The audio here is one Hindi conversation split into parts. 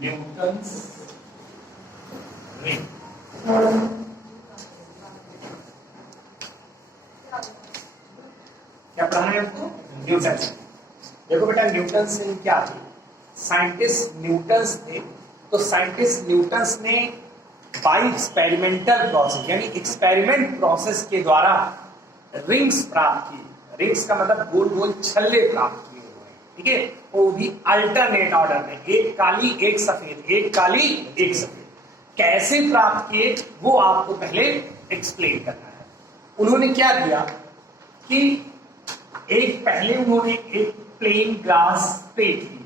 Newton's ring. क्या पढ़ा है आपको? न्यूटन। देखो बेटा न्यूटन्स रिंग क्या थी? साइंटिस्ट न्यूटन्स थे, तो साइंटिस्ट न्यूटन्स ने बाय एक्सपेरिमेंटल प्रोसेस यानी एक्सपेरिमेंट प्रोसेस के द्वारा रिंग्स प्राप्त की। रिंग्स का मतलब गोल गोल छल्ले प्राप्त किए हुए, ठीक है, वो भी अल्टरनेट ऑर्डर में, एक काली एक सफेद, एक काली एक सफेद। कैसे प्राप्त किए वो आपको पहले एक्सप्लेन करना है। उन्होंने क्या किया कि पहले उन्होंने एक प्लेन ग्लास प्लेट ली,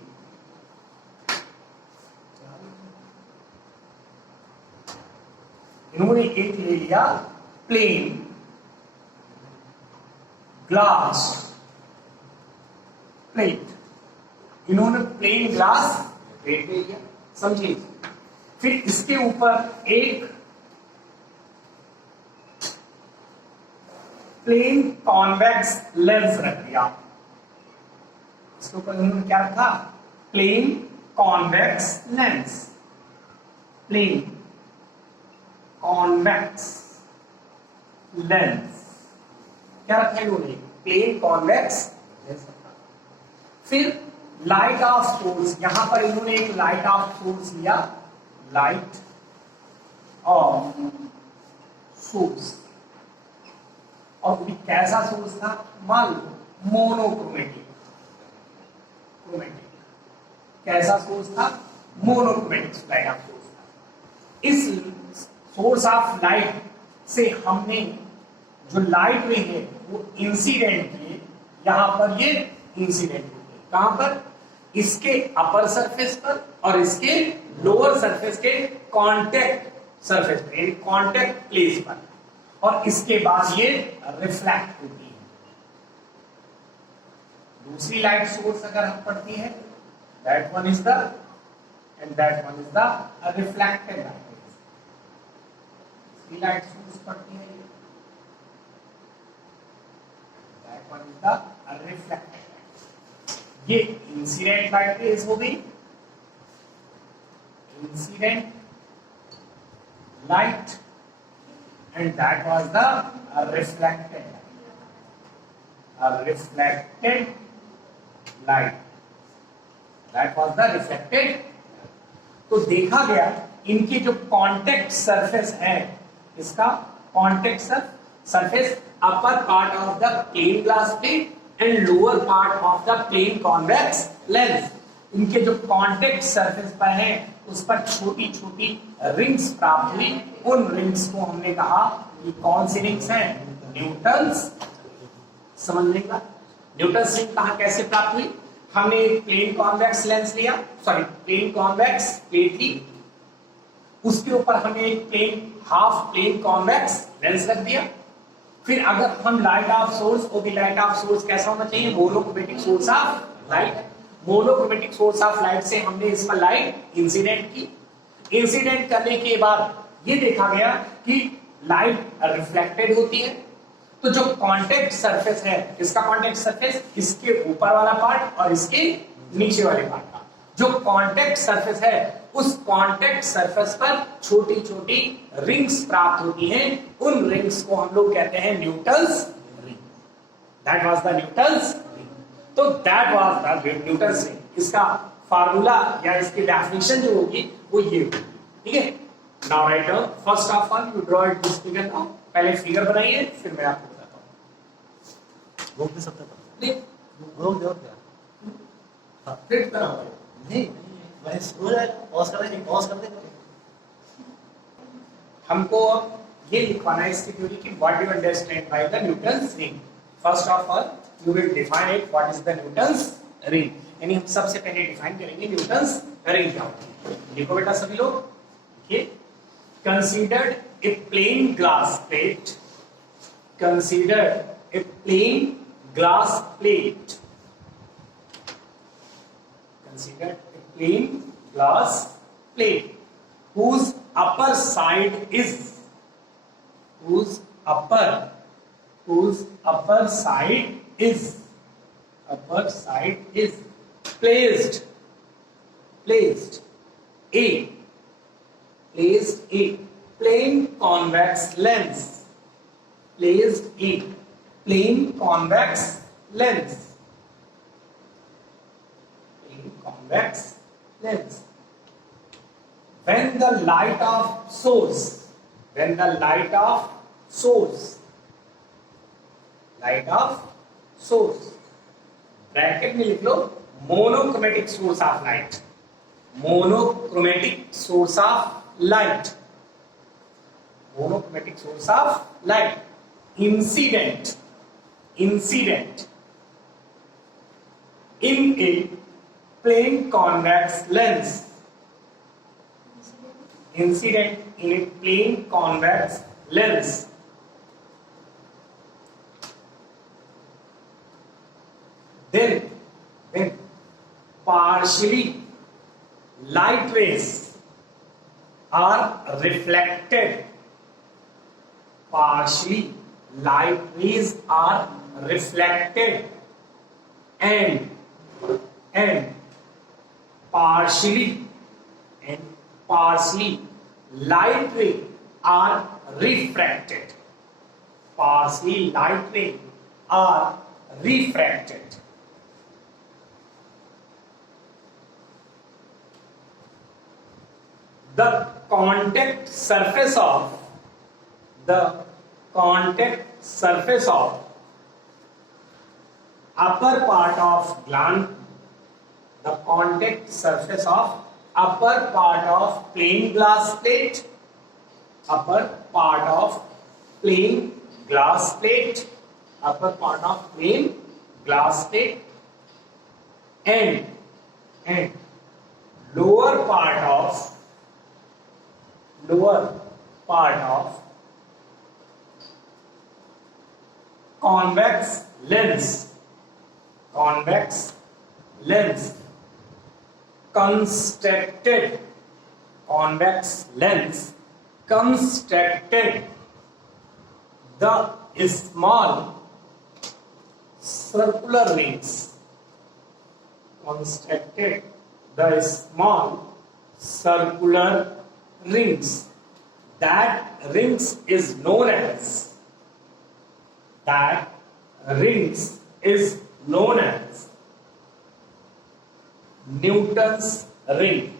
इन्होंने एक ले लिया प्लेन ग्लास प्लेट, इन्होंने प्लेन ग्लास प्लेट ले लिया, समझिए। फिर इसके ऊपर एक प्लेन कॉन्वेक्स लेंस रख दिया, इसके ऊपर इन्होंने क्या रखा? Plane convex lens, plane convex lens क्या रखा इन्होंने? प्लेन कॉन्वेक्स लेंस रखा। फिर लाइट ऑफ सोर्स, यहां पर इन्होंने एक लाइट ऑफ सोर्स लिया, लाइट ऑफ सोर्स, और भी कैसा सोर्स था? मान लो मोनोक्रोमेटिक, क्रोमेटिक। कैसा सोर्स था? मोनोक्रोमेटिक लाइट ऑफ सोर्स था। इस सोर्स ऑफ लाइट से हमने जो लाइट रे है वो इंसिडेंट किए, यहां पर ये इंसिडेंट हुए, कहां पर? इसके अपर सरफेस पर और इसके लोअर सरफेस के कांटेक्ट सरफेस पे, कांटेक्ट प्लेस पर, और इसके बाद ये रिफ्लेक्ट होती है। दूसरी लाइट सोर्स अगर हम पढ़ती है, that one is the end that one is the reflected light. Light source पढ़ती है, that one is the reflected light. ये इंसिडेंट लाइट रेज हो गई, incident light, and that was the reflected light, that was the reflected। तो देखा गया इनकी जो कांटेक्ट सरफेस है, इसका contact surface upper part of the plane glass plate and lower part of the plane convex lens, इनके जो कांटेक्ट सरफेस पर है उस पर छोटी छोटी रिंग्स प्राप्त हुई। उन रिंग्स को हमने कहा कि कौन सी रिंग्स हैं? न्यूटन्स। समझ लेगा न्यूटन्स रिंग कहां कैसे प्राप्त हुई? हमने एक प्लेन कॉन्वेक्स लेंस लिया, सॉरी प्लेन कॉन्वेक्स प्लेट ली, उसके ऊपर हमने एक plane half plane convex lens रख दिया। फिर अगर हम लाइट ऑफ सोर्स, वो भी लाइट ऑफ सोर्स कैसा होना चाहिए? Monochromatic source of light. Monochromatic source of light से हमने इस पर लाइट इंसिडेंट की। इंसिडेंट करने के बाद ये देखा गया कि लाइट रिफ्लेक्टेड होती है, तो जो कांटेक्ट सरफेस है, इसका कांटेक्ट सरफेस इसके ऊपर वाला पार्ट और इसके नीचे वाले पार्ट का जो कांटेक्ट सरफेस है, उस कांटेक्ट सरफेस पर छोटी छोटी रिंग्स प्राप्त होती हैं। उन रिंग्स को हम लोग कहते हैं Newton's ring. That was the Newton's ring. तो that was the Newton's ring. इसका फार्मूला या इसकी डेफिनेशन जो होगी वो ये होगी, ठीक है। Now write down, first of all you draw it this figure. Now पहले फिगर बनाइए, फिर मैं आपको बताता हूं। रोक दे सकते नहीं रोक दो क्या? हां फिर बनाओ। नहीं मैं हो जाए, पॉज कर दे, पॉज कर दे। हमको ये लिखवाना है इसकी थ्योरी की what do you understand by the Newton's ring. First of all you will define it what is the Newton's ring, यानी हम सबसे पहले डिफाइन करेंगे न्यूटन्स रिंग क्या होती है। देखो बेटा सभी लोग, देखिए, considered a plane glass plate, considered a plane glass plate, considered a plain glass plate whose upper side is placed a plain convex lens, placed a plain convex lens, plain convex lens. When the light of source, bracket में लिख लो monochromatic source of light, monochromatic source of light, monochromatic source of light, incident in a plane convex lens, incident in a plane convex lens. Then partially light rays are reflected, partially light rays are reflected and partially light ray are refracted, partially light ray are refracted. The contact surface of upper part of gland, the contact surface of upper part of plain glass plate, upper part of plain glass plate, upper part of plain glass plate, and lower part of convex lens, constructed, convex lens constructed the small circular rings, constructed the small circular rings. That rings is known as Newton's ring.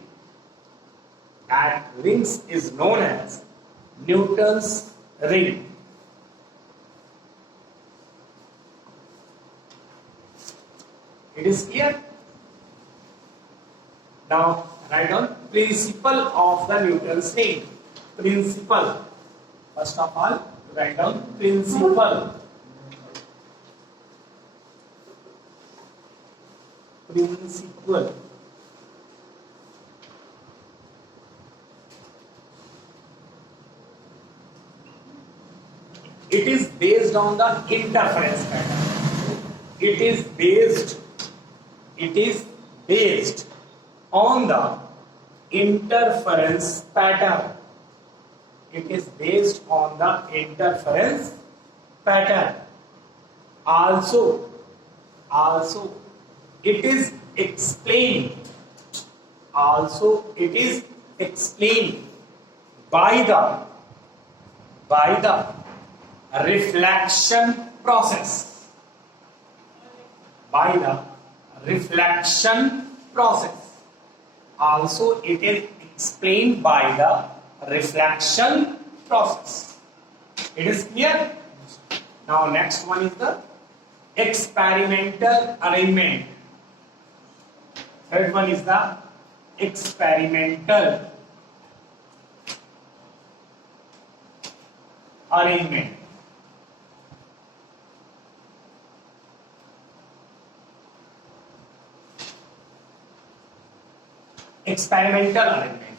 That rings is known as Newton's ring. It is clear? Now write down principle of the Newton's ring. Principle. First of all, write down principle. Principle. It is based on the interference pattern. It is based on the interference pattern. It is based on the interference pattern. Also it is explained. By the reflection process. Also it is explained by the reflection process. It is clear? Now next one is the experimental arrangement. Third one is the experimental arrangement. Experimental arrangement.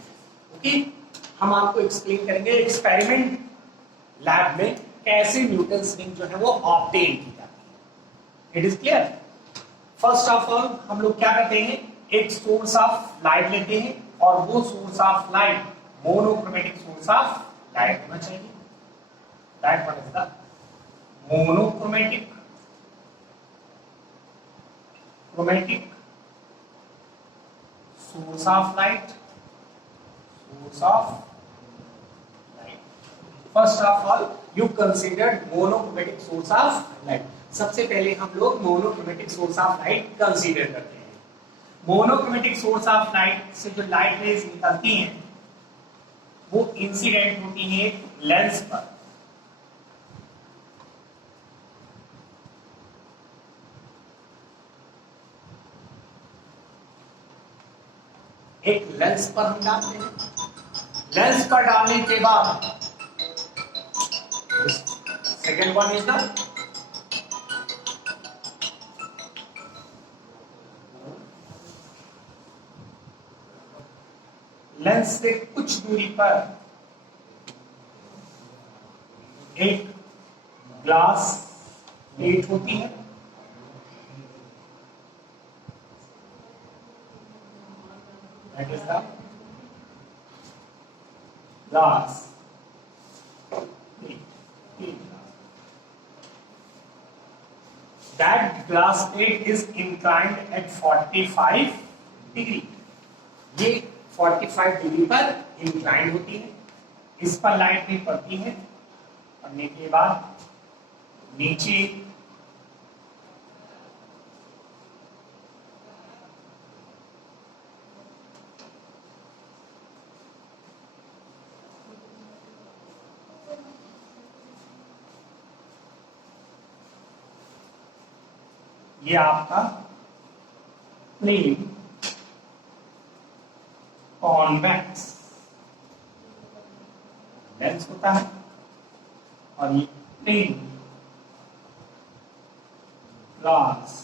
Okay, हम आपको एक्सप्लेन करेंगे एक्सपेरिमेंट लैब में कैसे न्यूटन्स रिंग जो है वो ऑब्टेन की जाती है. It is clear? First of all हम लोग क्या करते हैं, एक सोर्स ऑफ लाइट लेते हैं और वो source of light monochromatic source of light होना चाहिए. That one is the monochromatic source of light. source of light. First of all, you considered monochromatic source of light. सबसे पहले हम लोग monochromatic source of light consider करते हैं. मोनोक्रोमेटिक सोर्स ऑफ लाइट से जो लाइट रेज निकलती हैं वो इंसिडेंट होती है लेंस पर. एक लेंस पर हम डालते हैं. लेंस पर डालने के बाद second one is the lens से कुछ दूरी पर एक ग्लास प्लेट होती है. That is the glass plate. That glass plate is inclined at 45 degree. ये 45 डिग्री पर इंक्लाइन होती है. इस पर लाइट नहीं पड़ती है. पड़ने के बाद नीचे ये आपका प्लेन कॉन्वेक्स लेंस होता है और ये प्लेन ग्लास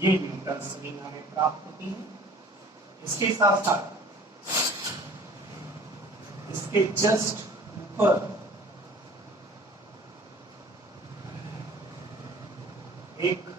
ये न्यूटन स्विंग हमें प्राप्त होती है. इसके साथ साथ इसके जस्ट ऊपर एक